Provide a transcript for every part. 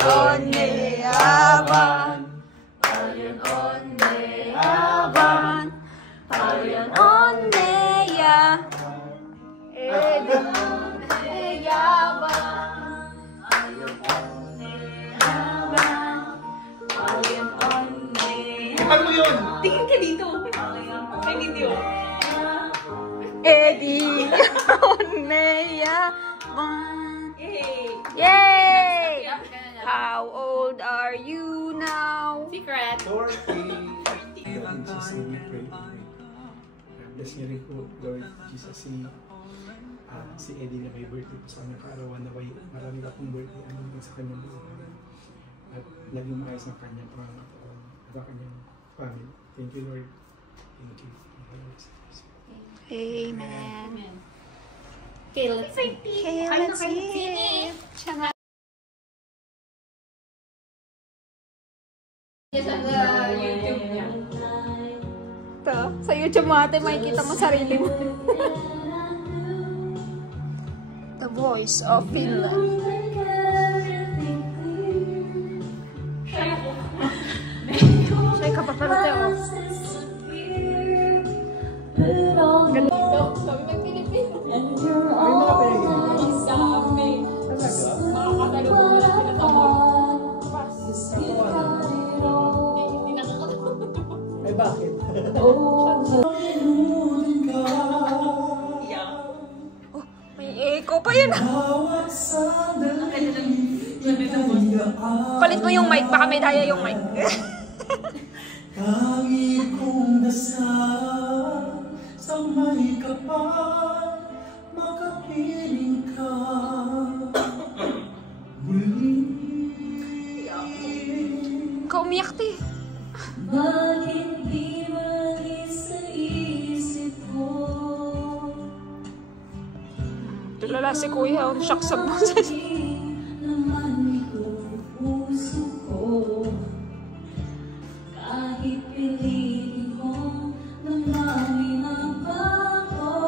onne aban, Parion onne aban, Parion onne ya, edon onne yaban, Parion onne aban, Parion onne. Ano yun? Tingin ka dito. May video. Edi onne yaban. Yay! How old are you now? Secret. 40. Jesus, we pray. Bless niyo rin po, Lord Jesus, si Eddie na may birthday po sa kanyang kaarawan na marami na pong birthday sa kanyang buhay. At naging maayos ng kanyang pangangataon at ang kanyang family. Thank you, Lord. Thank you. Amen. Okay, let's see. Okay, let's see. Sa YouTube niya. Ito, sa YouTube mo ate, makikita mo sarili mo. The Voice of Finland. Siya kapapalute o. Ganito. Sabi mag-Pilipino. Ay, mga pinagin. Dami. Mga katalubong na sila sa mall. Hindi nakakatawa. Ay, bakit? May echo pa yun. Palit mo yung mic. Baka may daya yung mic. Tangi kong dasal sa may kapal, makapiling ka muli. Ikaw umiyak, te. Bakit di malis sa isip ko? Tulala si kuya. Shock sa boses. Naman itong puso ko. Kahit pilitin ko na maminabako,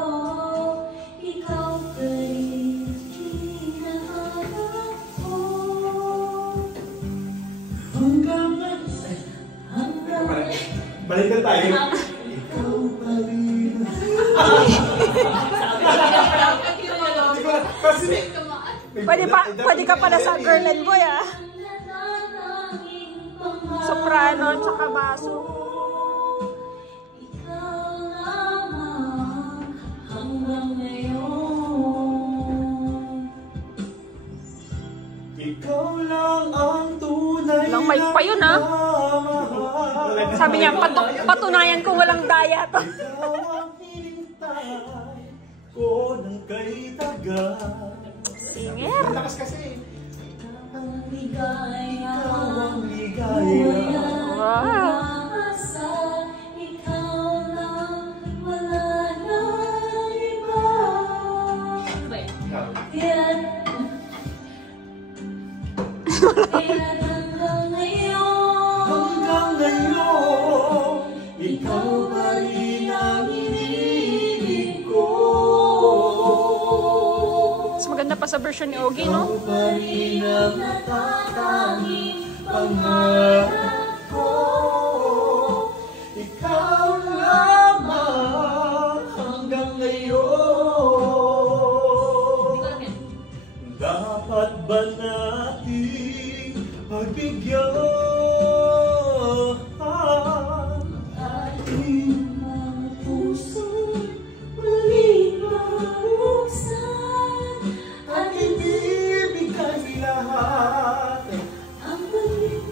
ikaw pa rin hinahanap ko. Balik na tayo. Ikaw pa rin. Pwede ka pala sa girl and boy, ah. Soprano at saka baso. Ikaw lamang hanggang ngayon. Ikaw lang ang tunay. Lang mic pa yun, ah. Sabi niya, patunayan kung walang daya to. Ikaw ang hinintay ko ng kay taga. Singer. Lakas kasi. Ang ligaya, Ikaw ang ligaya. Wow. asa, ikaw lang, wala nang iba. Yan. Yan hanggang ngayon. Hanggang ngayon, ikaw pa rin ang iniibig ko. Mas maganda pa sa version ni Ogie, no? Ikaw pa rin ang natatanging pangarap ko. Ikaw lamang hanggang ngayon. Dapat ba nating pagbigyan Ating mga puso'y muling mabuksan at hindi bigay lahat? ang balik.